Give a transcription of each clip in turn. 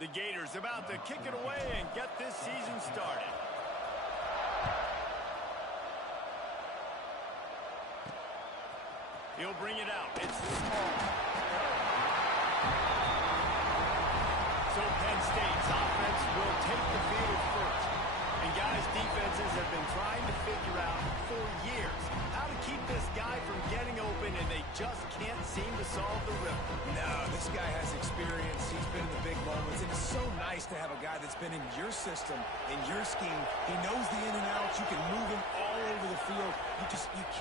The Gators about to kick it away and get this season started. He'll bring it out. It's small. So Penn State's offense will take the field first. And guys, defenses have been trying to figure out for years how to keep this guy from getting open, and they just can't seem to solve the riddle. No, this guy has experience. He's been in the big moments, and it's so nice to have a guy that's been in your system, in your scheme. He knows the in and outs. You can move him all over the field. You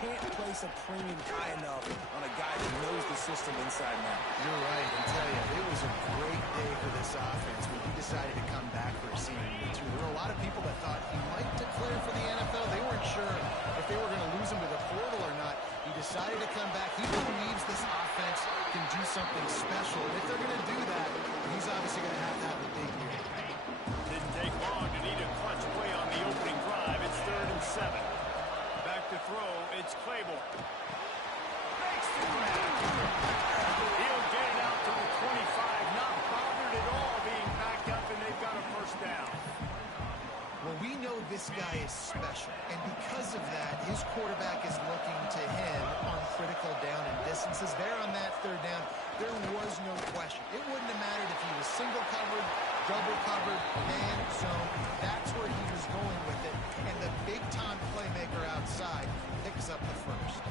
can't place a premium high enough on a guy that knows the system inside and out. You're right, and tell you, it was a great day for this offense when he decided to come back for a senior year, too. There were a lot of people that thought he might declare for the NFL. They weren't sure if they were going to lose him to the portal or not. He decided to come back. He believes this offense can do something special, and if they're going to do that, he's obviously going to have a big year. Didn't take long to need a clutch play on the opening drive. It's 3rd and 7. Back to throw, it's Claiborne. Makes the grab. He'll get it out to the 25, not bothered at all being backed up, and they've got a first down. Well, we know this guy is special, and because of that, his quarterback is looking to him on critical down and distances. There on that 3rd down, there was no question. It wouldn't have mattered if he was single covered, double covered, man, zone. That's where he was going with it, and the big-time playmaker outside picks up the first.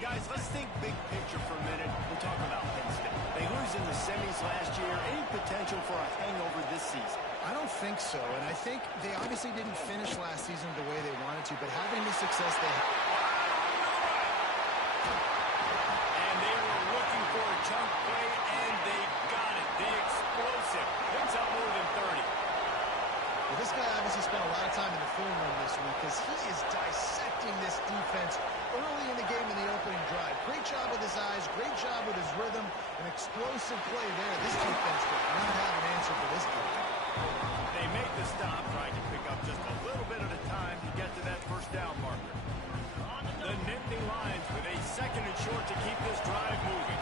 Guys, let's think big picture for a minute. We're talking about Penn State. They lose in the semis last year. Any potential for a hangover this season? I don't think so, and I think they obviously didn't finish last season the way they wanted to, but having the success they had. And they were looking for a chunk play, and they got it. The explosive picks up more than 30. Well, this guy obviously spent a lot of time in the film room this week because he is dissecting this defense early in the game in the opening drive. Great job with his eyes, great job with his rhythm, an explosive play there. This defense does not have an answer for this guy. They make the stop, trying to pick up just a little bit at a time to get to that first down marker. The Nittany Lions with a 2nd and short to keep this drive moving.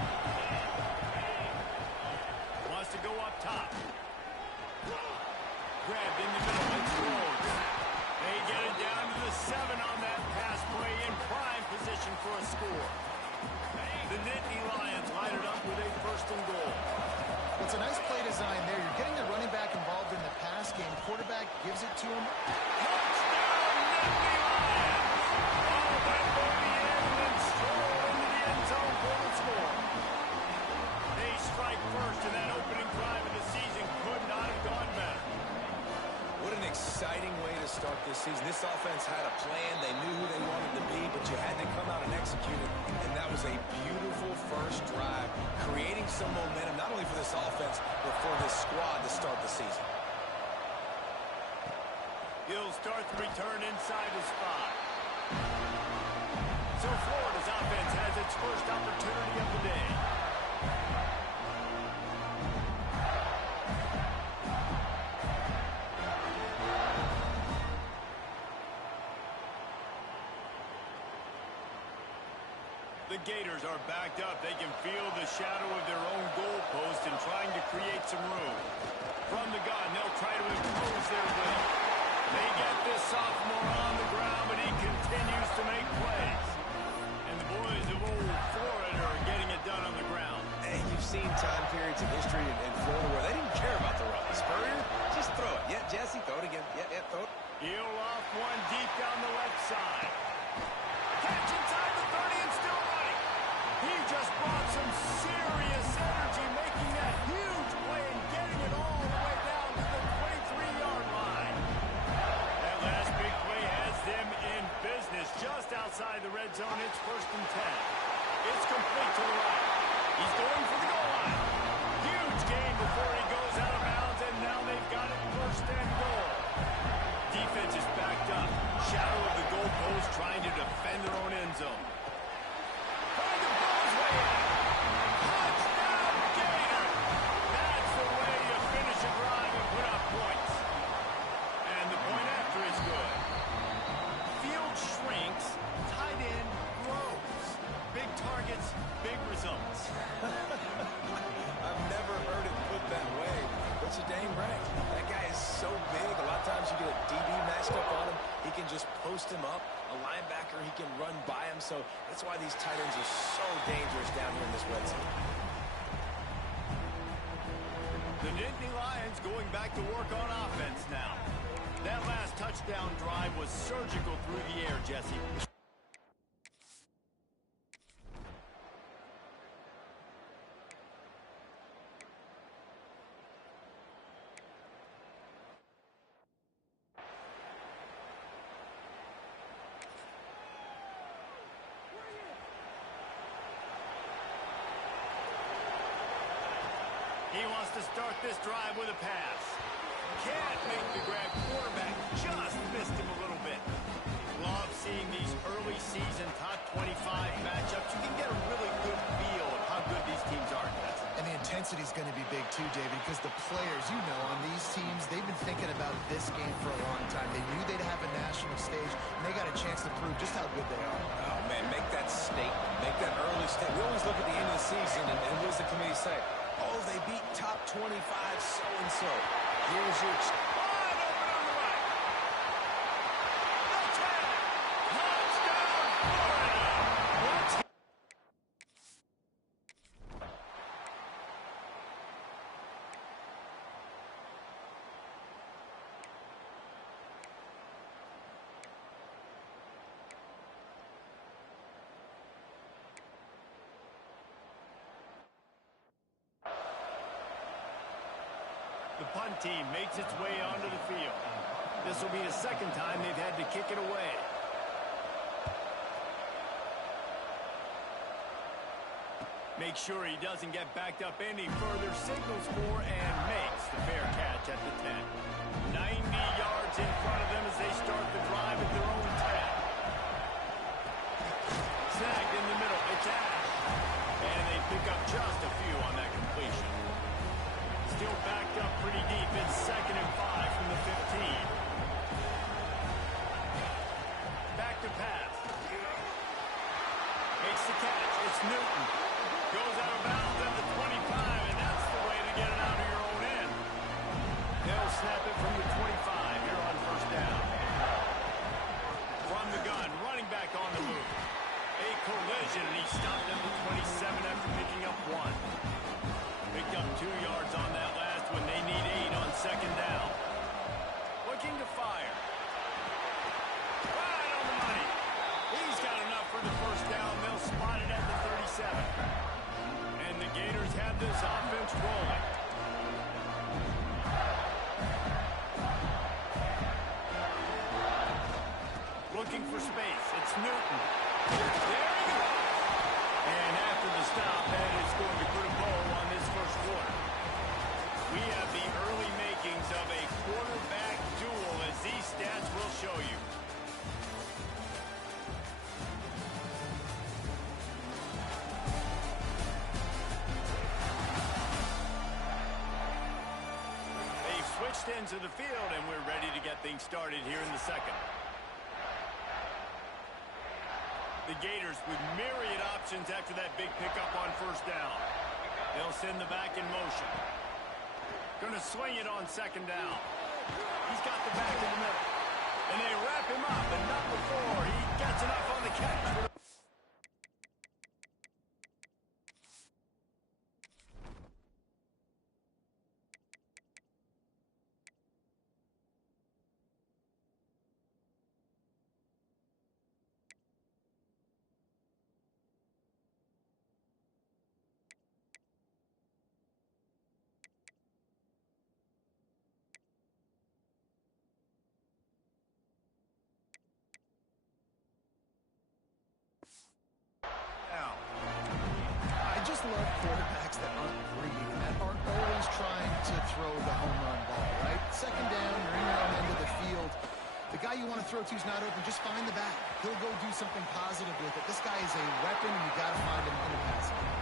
Wants to go up top. Grabbed in the middle, it's Rhodes. They get it down to the 7 on that pass play, in prime position for a score. The Nittany Lions line it up with a 1st and goal. It's a nice play design there. You're getting the running back involved in the pass game. Quarterback gives it to him. Touchdown, Nittany Lions! Oh, went over the end and strolled into the end zone for the score. They strike first, and that opening drive of the season could not have gone better. What an exciting way to start this season. This offense had a plan. They knew who they wanted to be, but you had to come out and execute it. And that was a beautiful first drive, creating some momentum, not only for this offense, but for this squad to start the season. He'll start the return inside his 5. So Florida's offense has its first opportunity of the day. The Gators are backed up. They can feel the shadow of their own goalpost and trying to create some room. From the gun, they'll try to impose their will. They get this sophomore on the ground, but he continues to make plays. And the boys of old Florida are getting it done on the ground. And you've seen time periods in history in Florida where they didn't care about the run. Spurrier, just throw it. Yeah, Jesse, throw it again. Yeah, throw it. He'll off one deep down the left side. Catch inside the 30 and still running. He just brought some serious energy, making that huge play and getting it all the way down to the Ray. That guy is so big. A lot of times you get a DB matched up on him. He can just post him up. A linebacker, he can run by him. So that's why these tight ends are so dangerous down here in this red zone. The Nittany Lions going back to work on offense now. That last touchdown drive was surgical through the air, Jesse. He wants to start this drive with a pass. Can't make the grab. Quarterback just missed him a little bit. Love seeing these early season top 25 matchups. You can get a really good feel of how good these teams are. And the intensity is going to be big too, David, because the players, you know, on these teams, they've been thinking about this game for a long time. They knew they'd have a national stage, and they got a chance to prove just how good they are. Oh, man, make that statement. Make that early statement. We always look at the end of the season, and what does the committee say? Oh, they beat top 25 so-and-so. Here's your... Wide open on the right. No tag. Touchdown, Florida. What? The punt team makes its way onto the field. This will be the second time they've had to kick it away. Makes sure he doesn't get backed up any further, signals for and makes the fair catch at the 10. 90 yards in front of them as they start the drive at their own 10. Snagged in the middle. It's Ash. And they pick up just a few on that completion. Still backed up pretty deep. It's 2nd and 5 from the 15. Back to pass. Makes the catch. It's Newton. Goes out of bounds at the 25, and that's the way to get it out of your own end. They'll snap it from the 25 here on first down. From the gun, running back on the move. A collision, and he stopped at the 27 after picking up 1. Picked up 2 yards on that last one. They need 8 on 2nd down. Looking to fire. Right on the money. He's got enough for the first down. They'll spot it at the 37. And the Gators have this offense rolling. Looking for space. It's Newton. There he goes. And after the stop, that is going to put a bow on this first quarter. We have the early makings of a quarterback duel, as these stats will show you. They've switched ends of the field, and we're ready to get things started here in the second. The Gators with myriad options after that big pickup on first down. They'll send the back in motion. Gonna swing it on 2nd down. He's got the back in the middle. And they wrap him up, and not before he gets enough on the catch. love quarterbacks that aren't greedy, that aren't always trying to throw the home run ball, right? Second down, you're in your own end of the field. The guy you want to throw to is not open. Just find the back. He'll go do something positive with it. This guy is a weapon, and you got to find him in the passing game.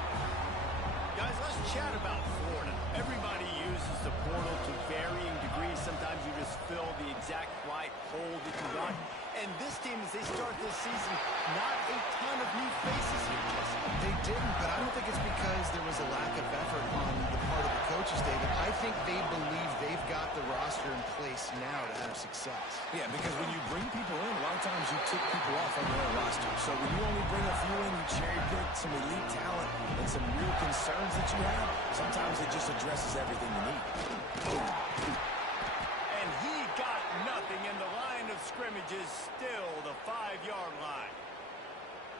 Guys, let's chat about Florida. Everybody uses the portal to varying degrees. Sometimes you just fill the exact right hole that you want. And this team, as they start this season, not a ton of new faces here, Jesse. They didn't, but I don't think it's because there was a lack of effort on the part of the coaches, David. I think they believe they've space now to have success. Yeah, because when you bring people in, a lot of times you tick people off on your own roster. So when you only bring a few in, you cherry-pick some elite talent and some real concerns that you have, sometimes it just addresses everything you need. And he got nothing, and the line of scrimmage is still the 5-yard line.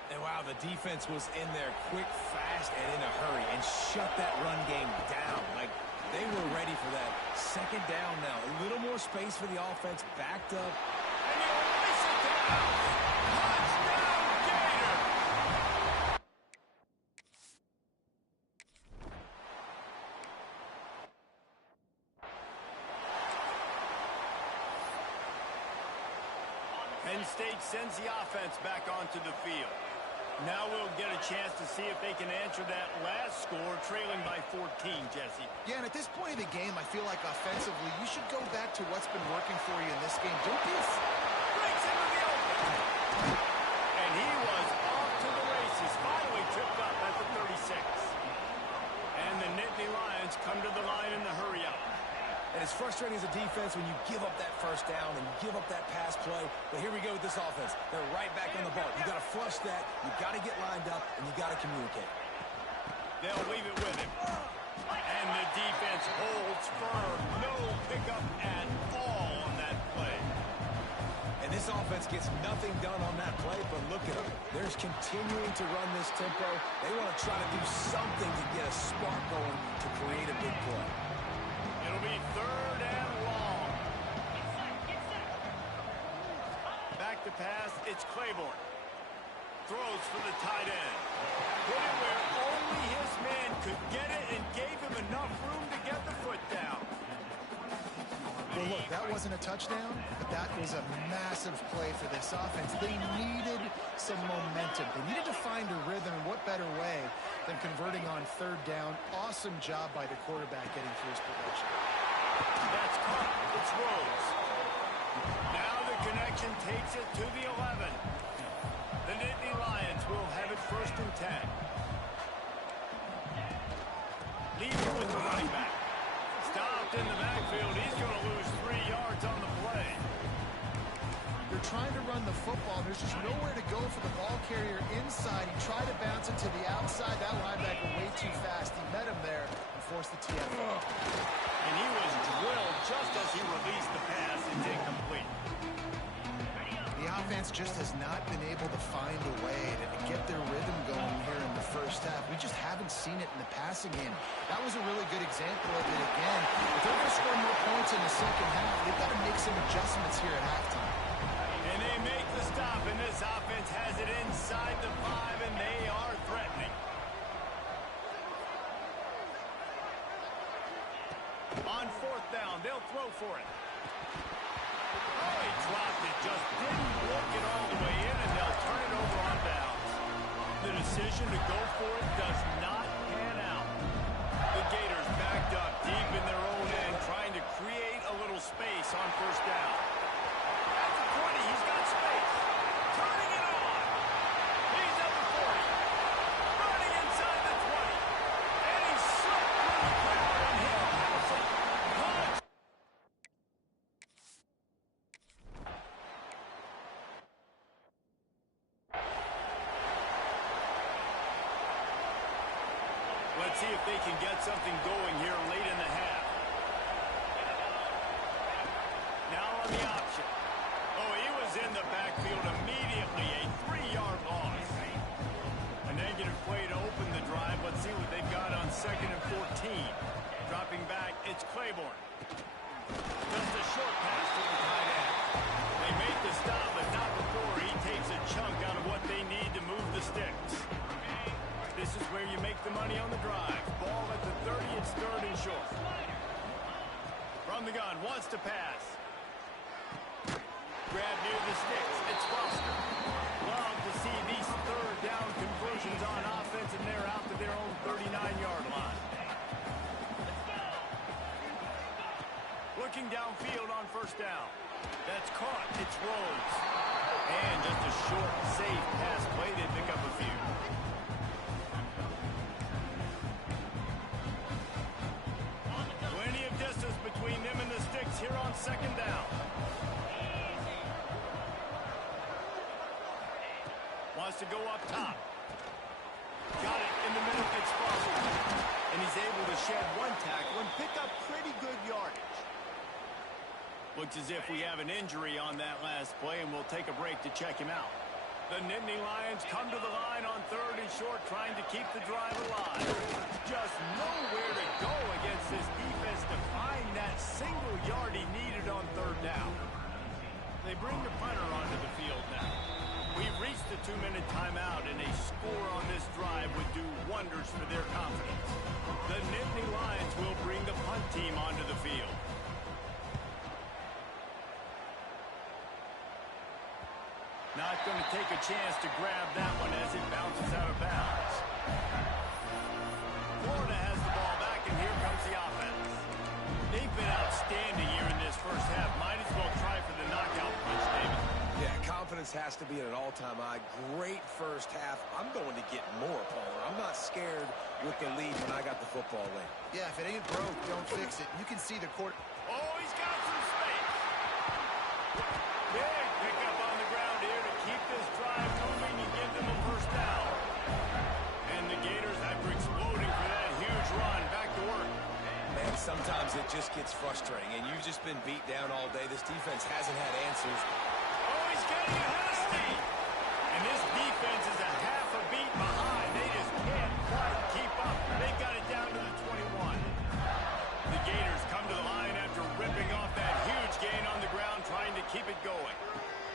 And wow, the defense was in there quick, fast, and in a hurry and shut that run game down. Like, they were ready for that. Second down now. A little more space for the offense. Backed up. And you release it down. Touchdown, Gator! Penn State sends the offense back onto the field. Now we'll get a chance to see if they can answer that last score, trailing by 14, Jesse. Yeah, and at this point of the game, I feel like offensively, you should go back to what's been working for you in this game. Don't be Breaks into the open. And he was off to the races, finally tripped up at the 36. And the Nittany Lions come to the line in the hurry-up. And it's frustrating as a defense when you give up that first down and you give up that pass play. But here we go with this offense. They're right back on the ball. You got to flush that. You got to get lined up, and you got to communicate. They'll leave it with him. And the defense holds firm. No pickup at all on that play. And this offense gets nothing done on that play, but look at them. They're continuing to run this tempo. They want to try to do something to get a spark going to create a big play. It'll be 3rd and long. Back to pass, it's Claiborne. Throws for the tight end. Put it where only his man could get it and gave him enough room to get the foot down. Well, look, that wasn't a touchdown, but that was a massive play for this offense. They needed some momentum. They needed to find a rhythm, and what better way than converting on 3rd down. Awesome job by the quarterback getting through his progression. That's caught. It's Rhodes. Now the connection takes it to the 11. The Nittany Lions will have it 1st and 10. Leading with the running back. Stopped in the backfield. He's going to lose 3 yards on the play. They're trying to run the football. There's just nowhere to go for the ball carrier inside. He tried to bounce it to the outside. That linebacker way too fast. He met him there and forced the TFO. And he was drilled just as he released the pass. It's incomplete. The offense just has not been able to find a way to get their rhythm going here in the first half. We just haven't seen it in the passing game. That was a really good example of it again. If they're going to score more points in the second half, they've got to make some adjustments here at halftime. And they make the stop, and this offense has it inside the 5, and they are threatening. On 4th down, they'll throw for it. Oh, he dropped it, just didn't work it all the way in, and they'll turn it over on downs. The decision to go for it does not pan out. The Gators backed up deep in their own end, trying to create a little space on 1st down. At the 20, he's got space. Turning it on. He's at the 40. Running inside the 20. And he's slipped through the crowd, and he'll house it. Punch. Let's see if they can get something going here late in the half. Now on the option. Oh, he was in the backfield immediately. A 3-yard loss. A negative play to open the drive. Let's see what they've got on 2nd and 14. Dropping back, it's Claiborne. Just a short pass to the tight end. They make the stop, but not before he takes a chunk out of what they need to move the sticks. This is where you make the money on the drive. Ball at the 30, it's 3rd and short. From the gun, wants to pass. Grab near the sticks, it's Foster. Love to see these 3rd down conversions on offense, and they're out to their own 39-yard line. Looking downfield on 1st down. That's caught, it's Rhodes. And just a short, safe pass play, they pick up a few. Plenty of distance between them and the sticks here on second down. Wants to go up top. Got it in the middle. It's fumbled. And he's able to shed one tackle and pick up pretty good yardage. Looks as if we have an injury on that last play, and we'll take a break to check him out. The Nittany Lions come to the line on 3rd and short, trying to keep the drive alive. Just nowhere to go against this defense to find that single yard he needed on 3rd down. They bring the punter onto the field now. We've reached the 2-minute timeout, and a score on this drive would do wonders for their confidence. The Nittany Lions will bring the punt team onto the field. Not going to take a chance to grab that one as it bounces out of bounds. Florida has the ball back, and here comes the offense. They've been outstanding here in this first half. Might as well try for the knockout punch, David. Yeah, confidence has to be at an all-time high. Great first half. I'm going to get more, Paul. I'm not scared with the lead when I got the football in. Yeah, if it ain't broke, don't fix it. You can see the court. Oh, he's got some space. Big pickup on the ground here to keep this drive moving and give them a first down. And the Gators, after exploding for that huge run, back to work. Man, sometimes it just gets frustrating, and you've just been beat down all day. This defense hasn't had answers. Oh, he's getting ahead of steam. And this defense is a half a beat behind. They just can't quite keep up. They got it down to the 21. The Gators come to the line after ripping off that huge gain on the ground, trying to keep it going.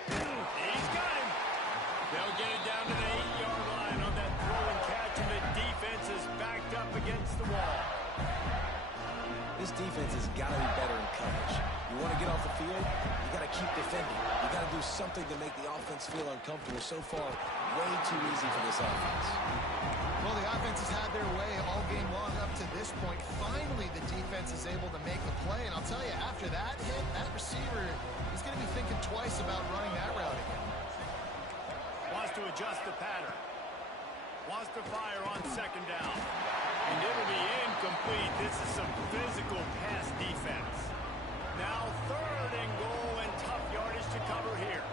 He's got him. They'll get it down to the 8-yard line on that throw and catch, and the defense is backed up against the wall. This defense has got to be better in coverage. You want to get off the field, you got to keep defending. You got to do something to make the offense feel uncomfortable. So far, way too easy for this offense. Well, the offense has had their way all game long up to this point. Finally, the defense is able to make a play. And I'll tell you, after that hit, that receiver is going to be thinking twice about running that route again. Wants to adjust the pattern. Wants to fire on 2nd down. And it'll be incomplete. This is some physical pass defense. Now 3rd and goal, and tough yardage to cover here.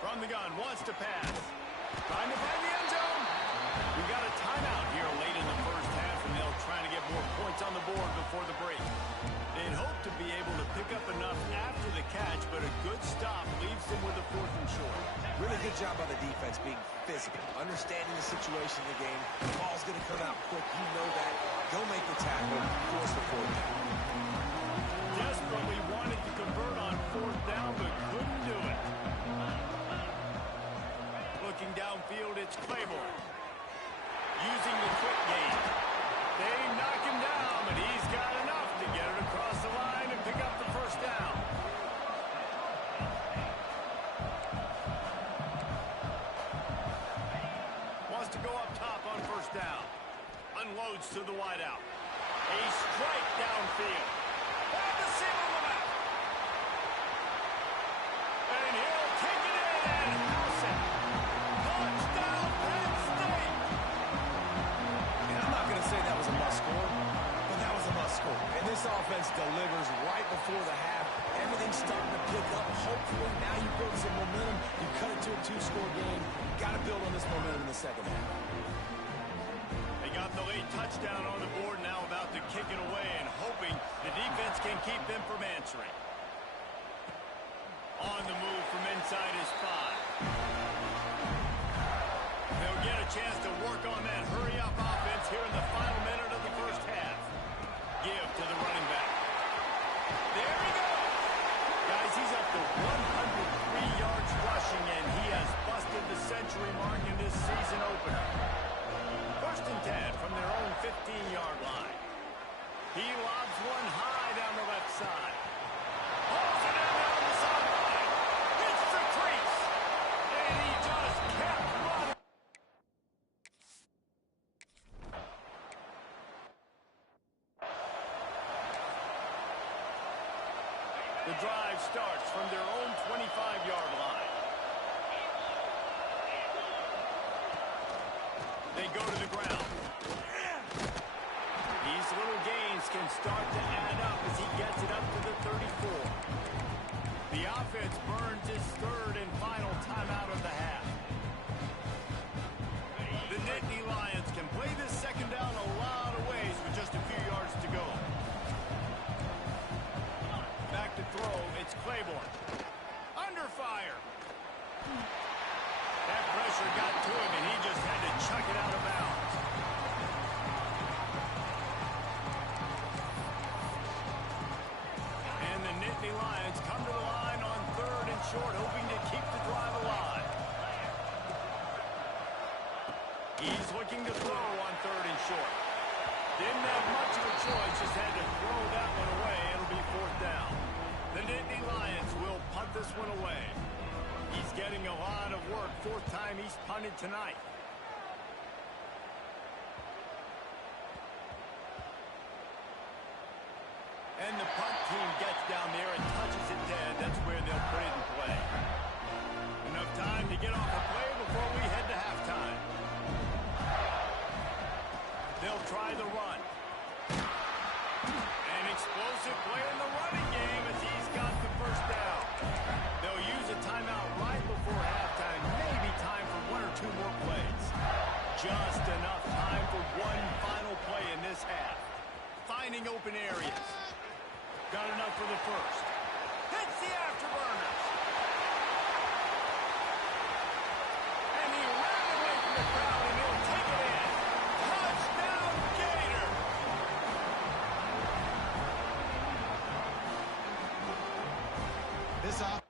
From the gun, wants to pass. Trying to find the end zone. We got a timeout here late in the first half, and they'll try to get more points on the board before the break. They'd hope to be able to pick up enough after the catch, but a good stop leaves them with a 4th and short. Really good job by the defense being physical, understanding the situation in the game. The ball's going to come out quick. You know that. Go make the tackle, force the 4th down. Desperately wanted to convert on 4th down, but couldn't do it. Looking downfield, it's Claiborne. Using the quick game. They knock him down, but he's got enough to get it across the line and pick up the first down. Wants to go up top on 1st down. Unloads to the wideout. A strike downfield. On the seam on the back. And he'll take it in and house it. Touchdown, Penn State. And I'm not going to say that was a must-score, but that was a must-score. And this offense delivers right before the half. Everything's starting to pick up. Hopefully now you build some momentum. You cut it to a 2-score game. Got to build on this momentum in the second half. They got the late touchdown on the board, now about to kick it away and hoping the defense can keep them from answering. On the move from inside his 5. They'll get a chance to work on that hurry-up offense here in the final minute of the first half. Give to the running back. There he goes. Guys, he's up to 103 yards rushing, and he has busted the century mark in this season opener. 1st and 10 from their own 15-yard line. He lobs one high down the left side. Pulls it in down the sideline. Hits the crease. And he just kept running. The drive starts from their own 25-yard line. They go to the ground. These little gains can start to add up as he gets it up to the 34. It's Claiborne. Under fire. That pressure got to him, and he just had to chuck it out of bounds. And the Nittany Lions come to the line on 3rd and short, hoping to keep the drive alive. He's looking to throw on 3rd and short. Didn't have much of a choice, just had to throw that one away. It'll be 4th down. The Nittany Lions will punt this one away. He's getting a lot of work. 4th time he's punted tonight. And the punt team gets down there and touches it dead. That's where they'll put it in play. Enough time to get off a play before we head to halftime. They'll try the run. An explosive play in the running game as he's got the 1st down. They'll use a timeout right before halftime. Maybe time for 1 or 2 more plays. Just enough time for one final play in this half. Finding open areas. Got enough for the 1st. Hits the afterburners. And he ran away from the crowd, and he'll take it in. Touchdown, Gator! This off.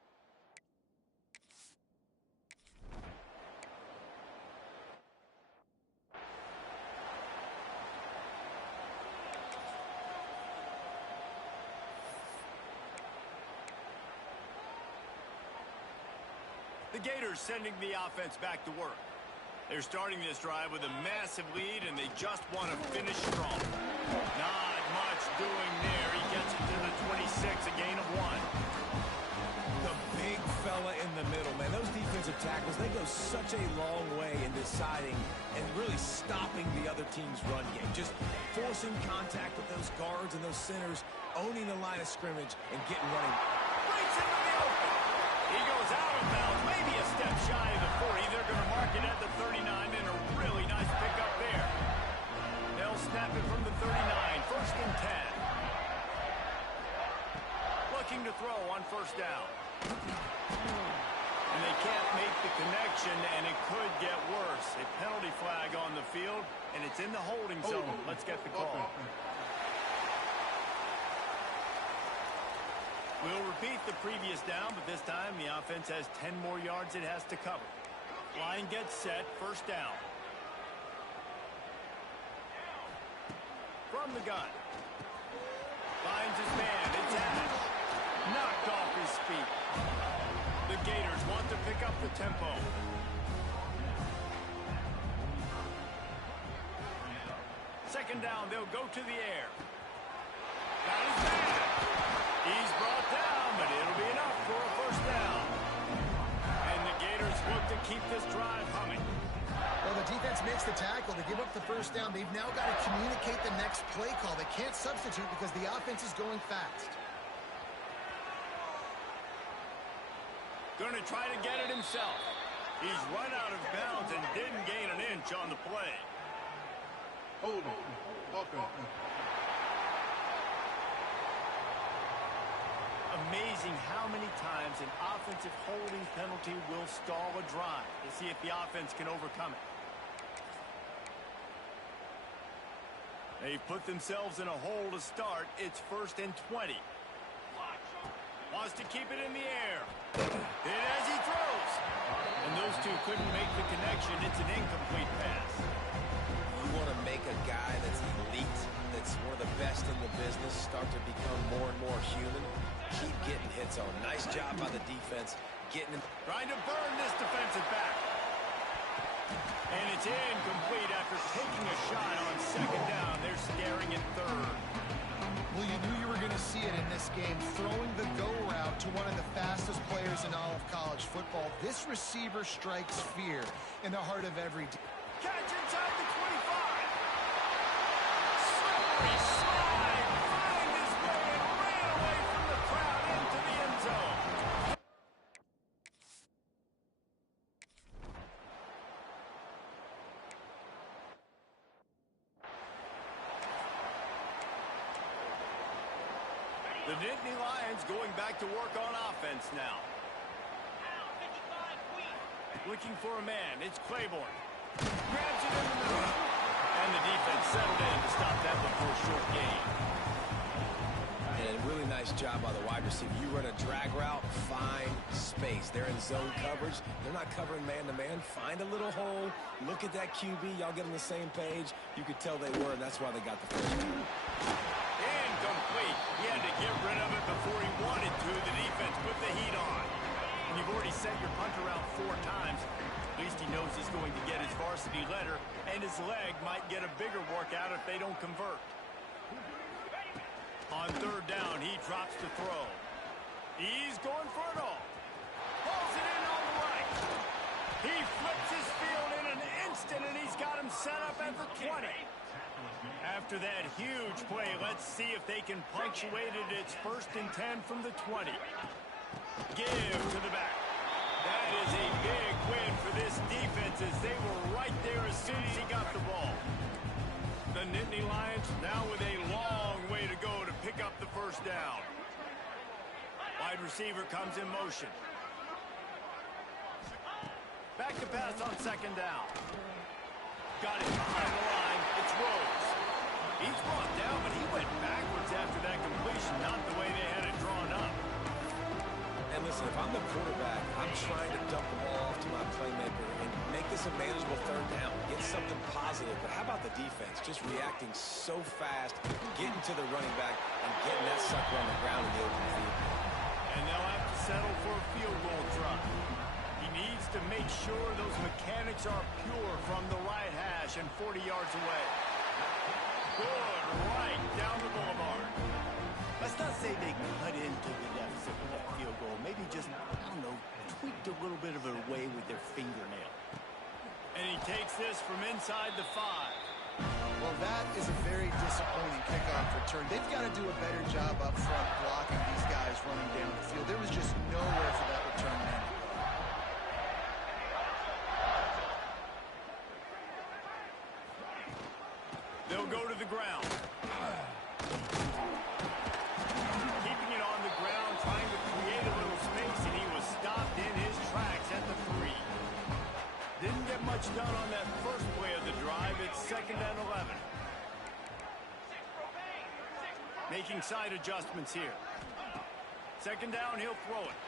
The Gators sending the offense back to work. They're starting this drive with a massive lead, and they just want to finish strong. Not much doing there. He gets it to the 26, a gain of 1. The big fella in the middle, man. Those defensive tackles, they go such a long way in deciding and really stopping the other team's run game. Just forcing contact with those guards and those centers, owning the line of scrimmage, and getting running. Breaks into the open. He goes out of bounds, maybe a step shy of the 40. They're going to mark it at the 39, and a really nice pickup there. They'll snap it from the 39, 1st and 10. Looking to throw on 1st down. And they can't make the connection, and it could get worse. A penalty flag on the field, and it's in the holding zone. Let's get the call. We'll repeat the previous down, but this time the offense has 10 more yards it has to cover. Line gets set, 1st down. From the gun. Finds his man, it's Ash. Knocked off his feet. The Gators want to pick up the tempo. Second down, they'll go to the air. Got his man. He's brought down, but it'll be enough for a 1st down. And the Gators look to keep this drive humming. Well, the defense makes the tackle to give up the 1st down. They've now got to communicate the next play call. They can't substitute because the offense is going fast. Going to try to get it himself. He's run out of bounds and didn't gain an inch on the play. Hold on. Okay. Amazing how many times an offensive holding penalty will stall a drive to see if the offense can overcome it. They've put themselves in a hole to start. It's 1st and 20. Wants to keep it in the air. And as he throws. And those two couldn't make the connection. It's an incomplete pass. You want to make a guy that's elite, that's one of the best in the business, start to become more and more human. Keep getting hits on. Nice job by the defense. Getting him. Trying to burn this defensive back. And it's incomplete after taking a shot on 2nd down. They're staring at 3rd. Well, you knew you were going to see it in this game. Throwing the go route to one of the fastest players in all of college football. This receiver strikes fear in the heart of every team. Catch inside the 25. Slippery slide. Find his way and ran away from the crowd into the end zone. The Nittany Lions going back back to work on offense now. Looking for a man. It's Claiborne. Grabs it in the middle. And the defense settled in to stop that one for a short gain. And a really nice job by the wide receiver. You run a drag route, find space. They're in zone coverage. They're not covering man-to-man. Find a little hole. Look at that QB. Y'all get on the same page. You could tell they were, and that's why they got the first down. Incomplete. He had to get rid of it before he wanted to. The defense put the heat on. When you've already sent your punter out 4 times, at least he knows he's going to get his varsity letter, and his leg might get a bigger workout if they don't convert. On 3rd down, he drops to throw. He's going for it all. Pulls it in on the right. He flips his field in an instant, and he's got him set up at the 20. After that huge play, let's see if they can punctuate it. It's 1st and 10 from the 20. Give to the back. That is a big win for this defense as they were right there as soon as he got the ball. The Nittany Lions now with a long way to go to pick up the 1st down. Wide receiver comes in motion. Back to pass on 2nd down. Got it behind the line. It's Rose. He's brought down, but he went backwards after that completion, not the way they had it drawn up. And listen, if I'm the quarterback, I'm trying to dump the ball off to my playmaker and make this a manageable 3rd down, get something positive. But how about the defense? Just reacting so fast, getting to the running back, and getting that sucker on the ground in the open field. And they'll have to settle for a field goal try. He needs to make sure those mechanics are pure from the right hash and 40 yards away. Good right down the boulevard. Let's not say they cut into the deficit with that field goal. Maybe just, I don't know, tweaked a little bit of it away with their fingernail. And he takes this from inside the 5. Well, that is a very disappointing kickoff return. They've got to do a better job up front blocking these guys running down the field. There was just nowhere for that return man to go. They'll go to the ground. Keeping it on the ground, trying to create a little space, and he was stopped in his tracks at the 3. Didn't get much done on that first play of the drive. It's 2nd and 11. Making side adjustments here. 2nd down, he'll throw it.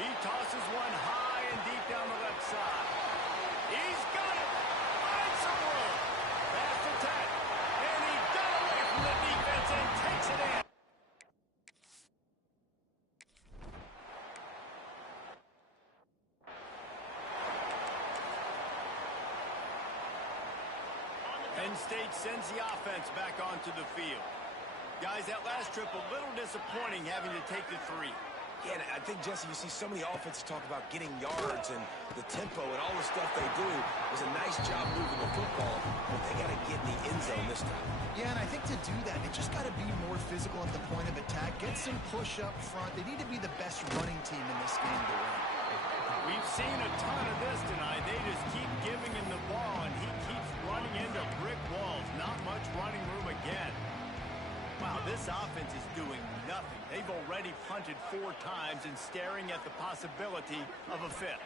He tosses one high and deep down the left side. He's got it. Finds some room. Pass attack. And he got away from the defense and takes it in. Penn State sends the offense back onto the field. Guys, that last trip a little disappointing having to take the 3. Yeah, and I think, Jesse, you see so many offenses talk about getting yards and the tempo and all the stuff they do. It was a nice job moving the football, but they got to get in the end zone this time. Yeah, and I think to do that, they just got to be more physical at the point of attack, get some push up front. They need to be the best running team in this game to win. We've seen a ton of this tonight. They just keep giving him the ball, and he keeps running into brick walls. Not much running room again. Wow, this offense is doing nothing. They've already punted 4 times and staring at the possibility of a 5th.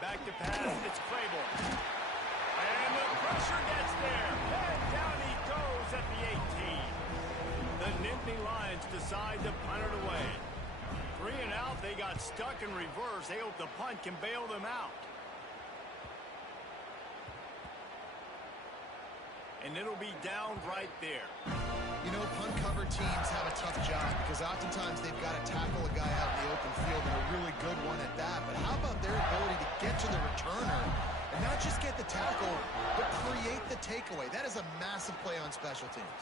Back to pass, it's Claiborne. And the pressure gets there. And down he goes at the 18. The Nittany Lions decide to punt it away. 3 and out, they got stuck in reverse. They hope the punt can bail them out. And it'll be down right there. You know, punt cover teams have a tough job because oftentimes they've got to tackle a guy out in the open field, and a really good one at that. But how about their ability to get to the returner and not just get the tackle, but create the takeaway? That is a massive play on special teams.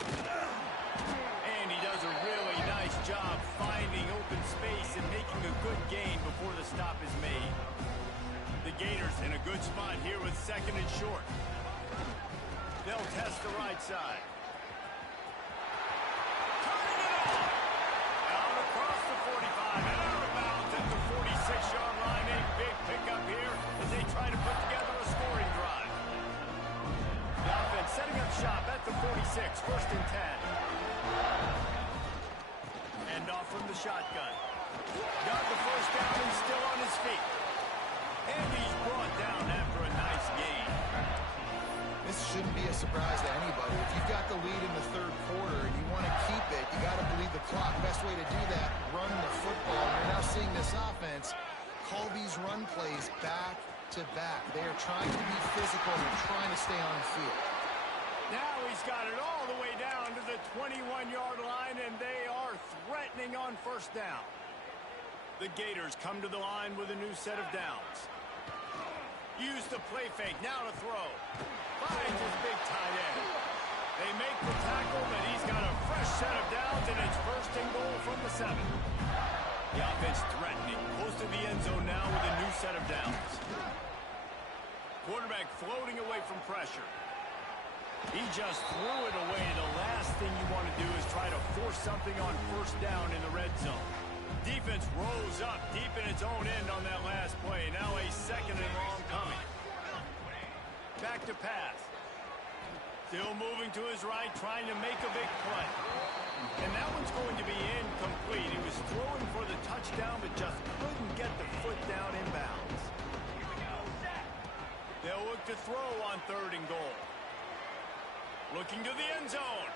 And he does a really nice job finding open space and making a good gain before the stop is made. The Gators in a good spot here with 2nd and short. They'll test the right side. Turning it on. Out across the 45 and out of bounds at the 46-yard line. A big pickup here as they try to put together a scoring drive. The offense setting up shop at the 46, 1st and 10. End off from the shotgun. Got the first down. He's still on his feet. And he's brought down after a nice gain. This shouldn't be a surprise to anybody. If you've got the lead in the third quarter and you want to keep it, you got to bleed the clock. Best way to do that, run the football. You're now seeing this offense call these run plays back to back. They are trying to be physical and trying to stay on the field. Now he's got it all the way down to the 21-yard line, and they are threatening on first down. The Gators come to the line with a new set of downs. Use the play fake, now to throw. Finds his big tight end. They make the tackle, but he's got a fresh set of downs, and it's first and goal from the 7. The offense threatening, close to the end zone now with a new set of downs. Quarterback floating away from pressure. He just threw it away. The last thing you want to do is try to force something on first down in the red zone. Defense rose up deep in its own end on that last play. Now a second and long coming. Back to pass. Still moving to his right, trying to make a big play. And that one's going to be incomplete. He was throwing for the touchdown, but just couldn't get the foot down inbounds. They'll look to throw on third and goal. Looking to the end zone.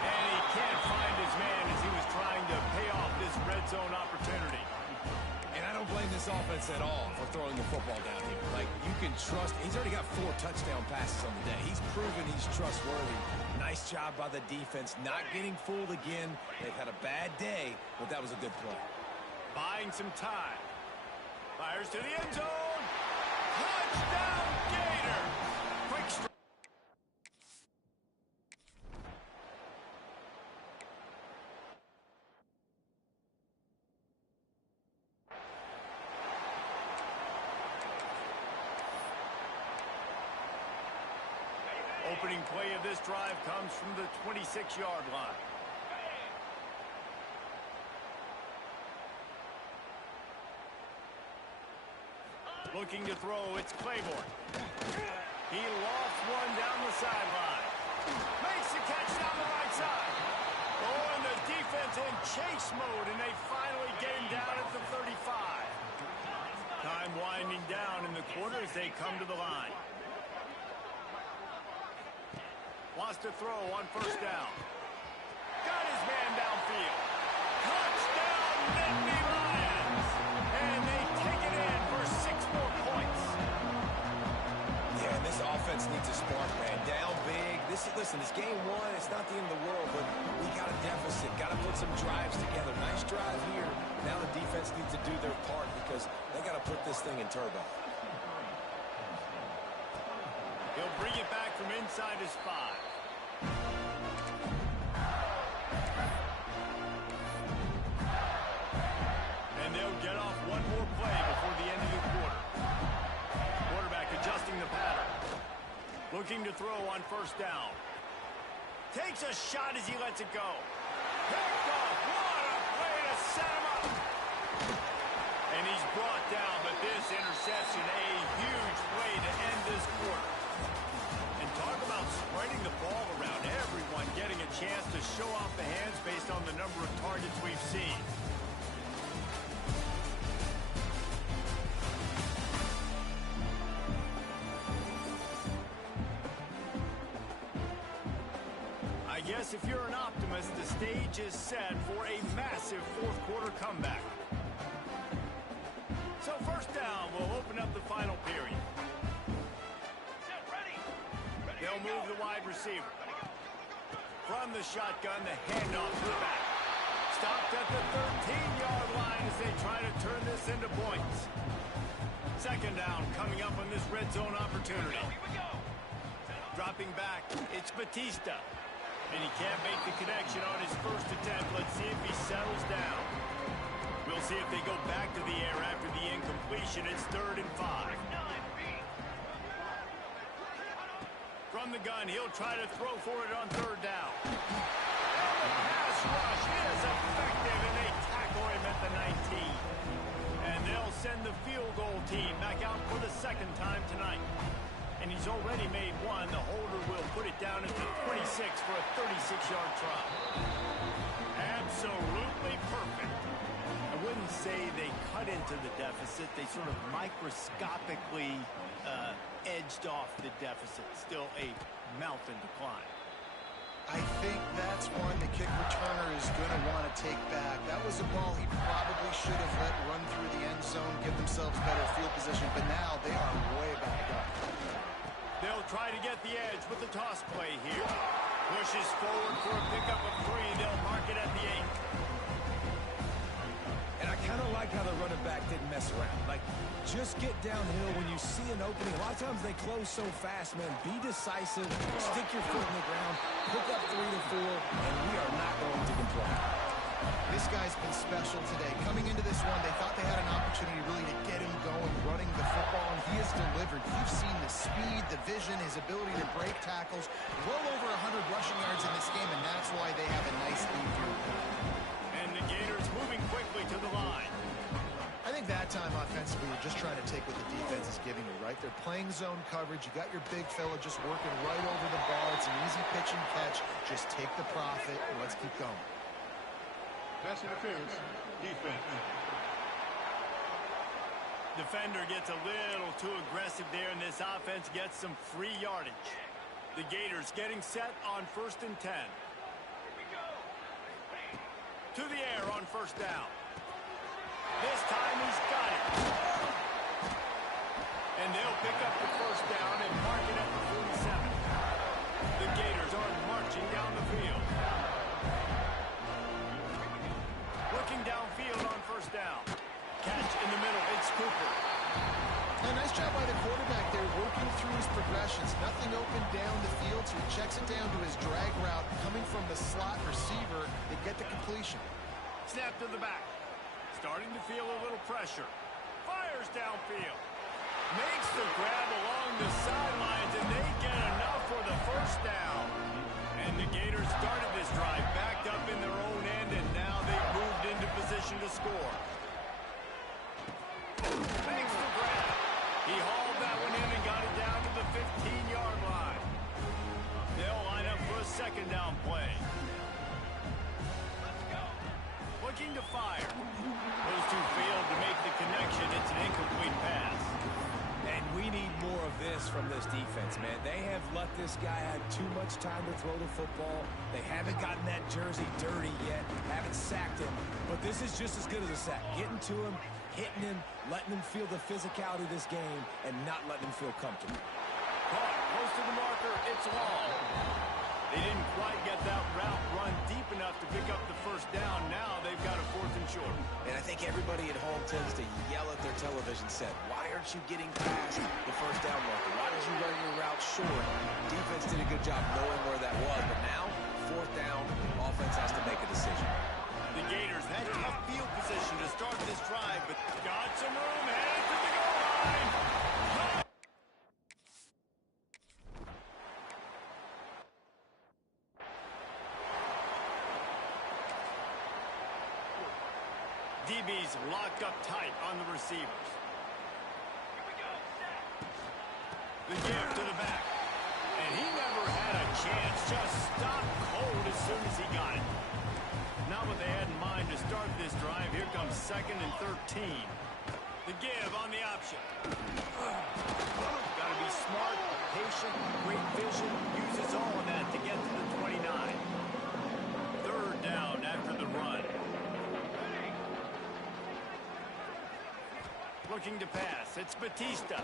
And he can't find his man as he was trying to pay off this red zone opportunity. And I don't blame this offense at all for throwing the football down here. Like, you can trust. He's already got 4 touchdown passes on the day. He's proven he's trustworthy. Nice job by the defense, not getting fooled again. They've had a bad day, but that was a good play. Buying some time. Fires to the end zone. Touchdown, Gator. Quick strike. Opening play of this drive comes from the 26-yard line. Looking to throw, it's Claiborne. He lofts one down the sideline. Makes the catch down the right side. Oh, and the defense in chase mode, and they finally get him down at the 35. Time winding down in the quarter as they come to the line. Wants to throw on first down. Got his man downfield. Touchdown, Nittany Lions! And they take it in for 6 more points. Yeah, and this offense needs a spark, man. Down big. Listen, it's game 1. It's not the end of the world, but we got a deficit. Got to put some drives together. Nice drive here. Now the defense needs to do their part because they got to put this thing in turbo. He'll bring it back from inside his 5. And they'll get off one more play before the end of the quarter. Quarterback adjusting the pattern. Looking to throw on first down. Takes a shot as he lets it go. Picked off. What a play to set him up. And he's brought down, but this interception, a huge play to end this quarter. And talk about spreading the ball around. Everyone getting a chance to show off the hands based on the number of targets we've seen. I guess if you're an optimist, the stage is set for a massive fourth quarter comeback. So first down, we'll open up the final period. They'll move the wide receiver. From the shotgun, the handoff to the back. Stopped at the 13-yard line as they try to turn this into points. Second down coming up on this red zone opportunity. Dropping back, it's Batista. And he can't make the connection on his first attempt. Let's see if he settles down. We'll see if they go back to the air after the incompletion. It's 3rd and 5. From the gun, he'll try to throw for it on 3rd down. And the pass rush is effective, and they tackle him at the 19. And they'll send the field goal team back out for the second time tonight. And he's already made one. The holder will put it down at the 26 for a 36-yard try. At Absolutely perfect. I wouldn't say they cut into the deficit. They sort of microscopically edged off the deficit. Still a mountain to climb. I think that's one the kick returner is going to want to take back. That was a ball he probably should have let run through the end zone, give themselves better field position, but now they are way back up. They'll try to get the edge with the toss play here. Pushes forward for a pickup of 3. They'll mark it at the 8. And I kind of like how the running back didn't mess around. Like, just get downhill when you see an opening. A lot of times they close so fast, man. Be decisive, stick your foot in the ground, pick up 3 to 4, and we are not going to complain. This guy's been special today. Coming into this one, they thought they had an opportunity really to get him going, running the football, and he has delivered. You've seen the speed, the vision, his ability to break tackles. Well over 100 rushing yards in this game, and that's why they have a nice lead here. And the Gators moving quickly to the line. I think that time offensively, you're just trying to take what the defense is giving you, right? They're playing zone coverage. You got your big fella just working right over the ball. It's an easy pitch and catch. Just take the profit, and let's keep going. Pass interference. Defense. Defender gets a little too aggressive there, and this offense gets some free yardage. The Gators getting set on 1st and 10. To the air on 1st down. This time he's got it. And they'll pick up the 1st down and mark it at the 47. The Gators are marching down the field. Looking downfield on 1st down. Catch in the middle. It's Cooper. A nice job by the quarterback there, working through his progressions. Nothing open down the field, so he checks it down to his drag route. Coming from the slot receiver, they get the completion. Snap to the back. Starting to feel a little pressure. Fires downfield. Makes the grab along the sidelines, and they get enough for the 1st down. And the Gators started this drive backed up in their own end, and now they've moved into position to score. Makes the grab. He hauled that one in and got it down to the 15-yard line. They'll line up for a 2nd down play. Looking to fire. Those two failed to make the connection. It's an incomplete pass. And we need more of this from this defense, man. They have let this guy have too much time to throw the football. They haven't gotten that jersey dirty yet, haven't sacked him. But this is just as good as a sack. Getting to him, hitting him, letting him feel the physicality of this game, and not letting him feel comfortable. Caught close to the marker. It's long. They didn't quite get that route run deep enough to pick up the 1st down. Now they've got a 4th and short. And I think everybody at home tends to yell at their television set. Why aren't you getting past the 1st down marker? Why did you run your route short? Defense did a good job knowing where that was. But now, 4th down, offense has to make a decision. The Gators had tough field position to start this drive, but got some room headed to the goal line. DB's locked up tight on the receivers. The give to the back. And he never had a chance. Just stopped cold as soon as he got it. Not what they had in mind to start this drive. Here comes 2nd and 13. The give on the option. Got to be smart, patient, great vision. Uses all of that to get to the 29. 3rd down after the run. Looking to pass. It's Batista.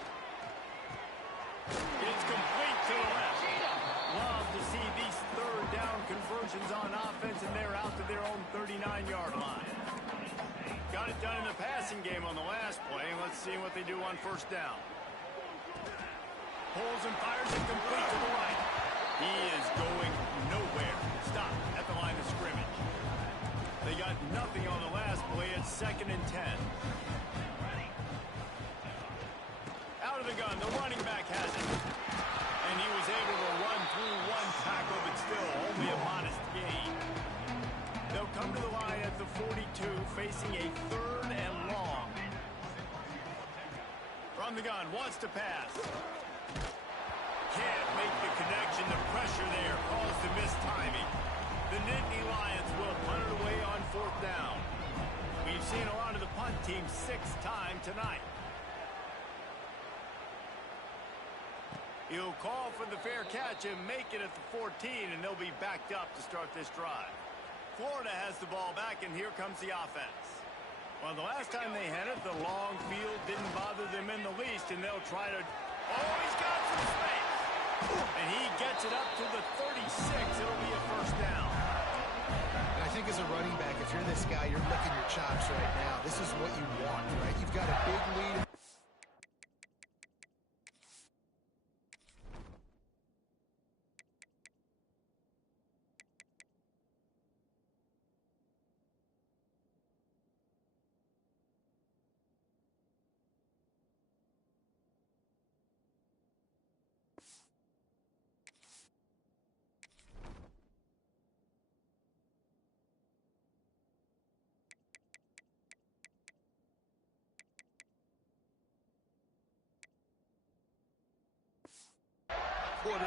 It's complete to the left. Love to see these 3rd down conversions on offense, and they're out to their own 39-yard line. Got it done in the passing game on the last play. Let's see what they do on 1st down. Pulls and fires it complete to the right. He is going nowhere. Stop at the line of scrimmage. They got nothing on the last play. It's 2nd and 10. Out of the gun, the running back has it. And he was able to run through one tackle, but still only a modest gain. They'll come to the line at the 42, facing a 3rd and long. From the gun, wants to pass. Can't make the connection. The pressure there caused the missed timing. The Nittany Lions will punt it away on 4th down. We've seen a lot of the punt team 6th time tonight. He'll call for the fair catch and make it at the 14, and they'll be backed up to start this drive. Florida has the ball back, and here comes the offense. Well, the last time they had it, the long field didn't bother them in the least, and they'll try to... Oh, he's got some space! And he gets it up to the 36. It'll be a 1st down. And I think as a running back, if you're this guy, you're licking your chops right now. This is what you want, right? You've got a big lead. And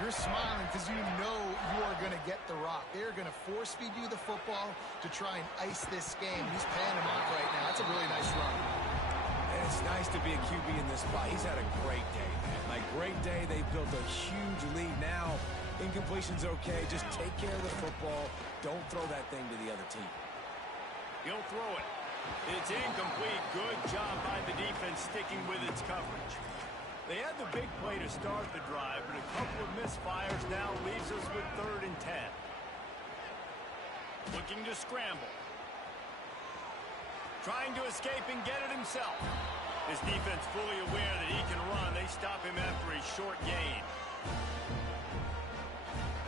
you're smiling because you know you are going to get the rock. They're going to force feed you the football to try and ice this game. He's paying him off right now. That's a really nice run. And it's nice to be a QB in this spot. He's had a great day, man. Like, great day. They've built a huge lead. Now, incompletion's okay. Just take care of the football. Don't throw that thing to the other team. He'll throw it. It's incomplete. Good job by the defense sticking with its coverage. They had the big play to start the drive, but a couple of misfires now leaves us with 3rd and 10. Looking to scramble. Trying to escape and get it himself. His defense fully aware that he can run. They stop him after a short gain.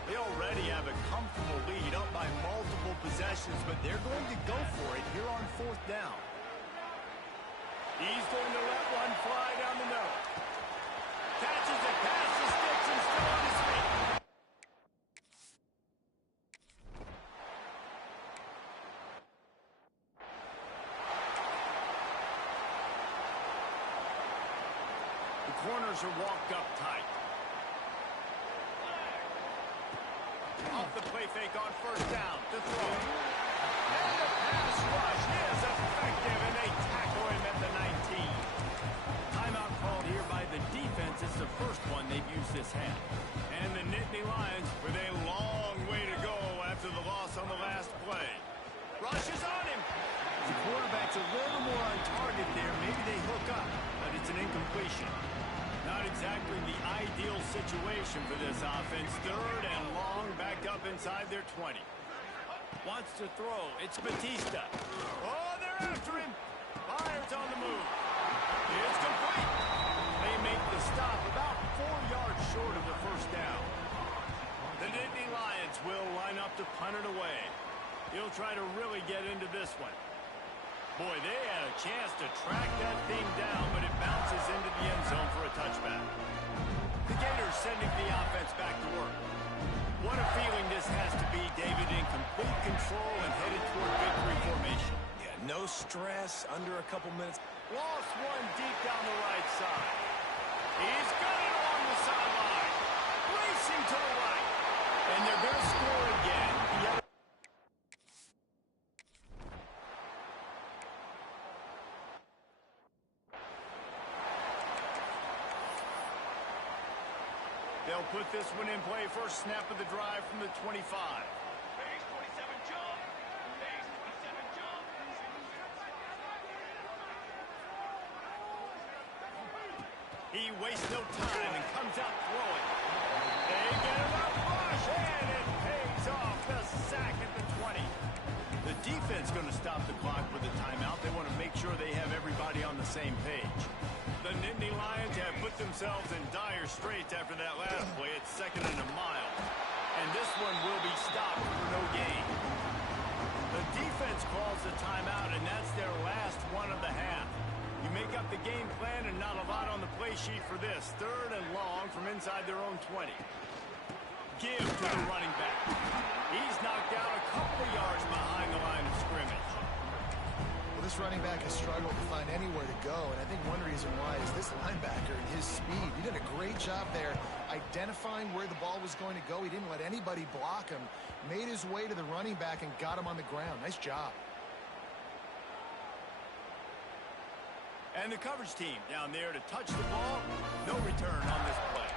They already have a comfortable lead up by multiple possessions, but they're going to go for it here on 4th down. He's going to let one fly down the middle. Catches it past the sticks and still on his feet. The corners are walked up tight. Off the play fake on 1st down to throw. And the pass rush is effective, and they tackle him at the 19. Timeout called here by the defense. It's the first one they've used this half. And the Nittany Lions with a long way to go after the loss on the last play. Rushes on him. The quarterback's a little more on target there. Maybe they hook up, but it's an incompletion. Not exactly the ideal situation for this offense. 3rd and long, backed up inside their 20. Wants to throw. It's Batista. Oh, they're after him. Fires on the move. It's complete. They make the stop about 4 yards short of the 1st down. The Nittany Lions will line up to punt it away. He'll try to really get into this one. Boy, they had a chance to track that thing down, but it bounces into the end zone for a touchback. The Gators sending the offense back to work. What a feeling this has to be, David, in complete control and headed toward victory formation. Yeah, no stress, under a couple minutes. Lost one deep down the right side. He's got it along the sideline. Racing to the right. And they're going to score again. They'll put this one in play. First snap of the drive from the 25. Base 27 jump. Base 27 jump. He wastes no time and comes out throwing. They get enough rush, and it pays off. The sack at the 20. The defense going to stop the clock with a timeout. They want to make sure they have everybody on the same page. The Nittany Lions have put themselves in dire straits after that last play. It's 2nd and a mile. And this one will be stopped for no gain. The defense calls the timeout, and that's their last one of the half. You make up the game plan and not a lot on the play sheet for this. 3rd and long from inside their own 20. Give to the running back. He's knocked out a couple of yards behind the line of scrimmage. Well, this running back has struggled to find anywhere to go, and I think one reason why is this linebacker and his speed. He did a great job there identifying where the ball was going to go. He didn't let anybody block him, made his way to the running back and got him on the ground. Nice job. And the coverage team down there to touch the ball. No return on this play.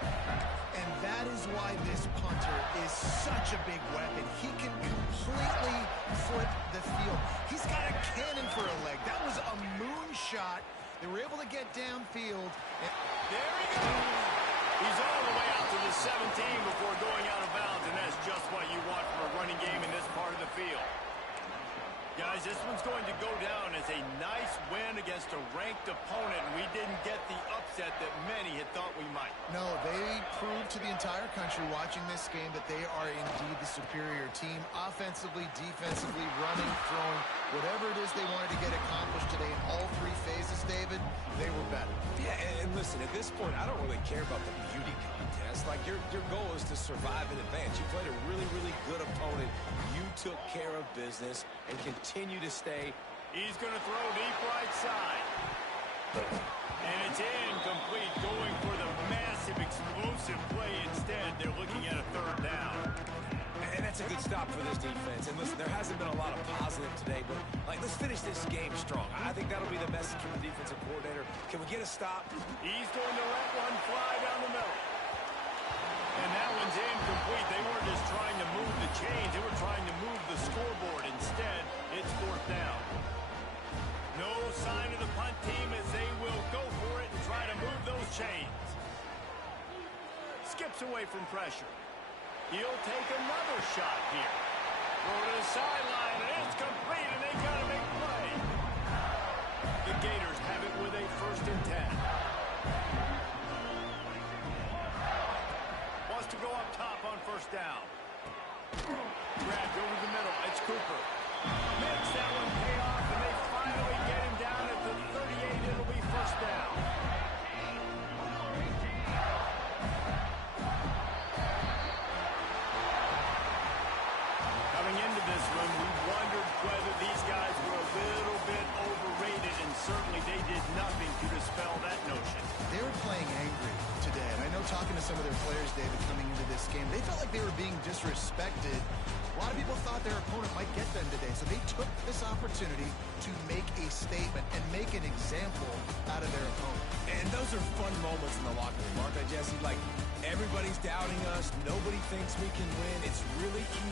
And that is why this punter is such a big weapon. He can completely flip the field. He's got a cannon for a leg. That was a moonshot. They were able to get downfield. There he goes. He's all the way out to the 17 before going out of bounds, and that's just what you want from a running game in this part of the field. Guys, this one's going to go down as a nice win against a ranked opponent, and we didn't get the upset that many had thought we might. No, they proved to the entire country watching this game that they are indeed the superior team. Offensively, defensively, running, throwing, whatever it is they wanted to get accomplished today in all three phases, David, they were better. Yeah, and listen, at this point, I don't really care about the beauty contest. Like, your goal is to survive and advance. You played a really, really good opponent. You took care of business and continue to stay. He's going to throw deep right side. And it's incomplete, going for the massive, explosive play instead. They're looking at a third down. And that's a good stop for this defense. And listen, there hasn't been a lot of positive today, but let's finish this game strong. I think that'll be the message from the defensive coordinator. Can we get a stop? He's going to let one fly down the middle. And that one's incomplete. They weren't just trying to move the chains. They were trying to move the scoreboard. Instead, it's fourth down. No sign of the punt team as they will go for it and try to move those chains. Skips away from pressure. He'll take another shot here. Throw to the sideline, and it's complete, and they got a big play. The Gators have it with a 1st and 10. Wants to go up top on 1st down. Grabbed over the middle. It's Cooper. Makes that one pay off, and they finally get him down at the 38. It'll be 1st down. Coming into this one, we wondered whether these guys were a little bit overrated, and certainly they did nothing to dispel that notion. They were playing angry today, and I know talking to some of their players, David, coming into this game, they felt like they were being disrespected. A lot of people thought their opponent might get them today, so they took this opportunity to make a statement and make an example out of their opponent. And those are fun moments in the locker room, aren't they, Jesse? Like, everybody's doubting us. Nobody thinks we can win. It's really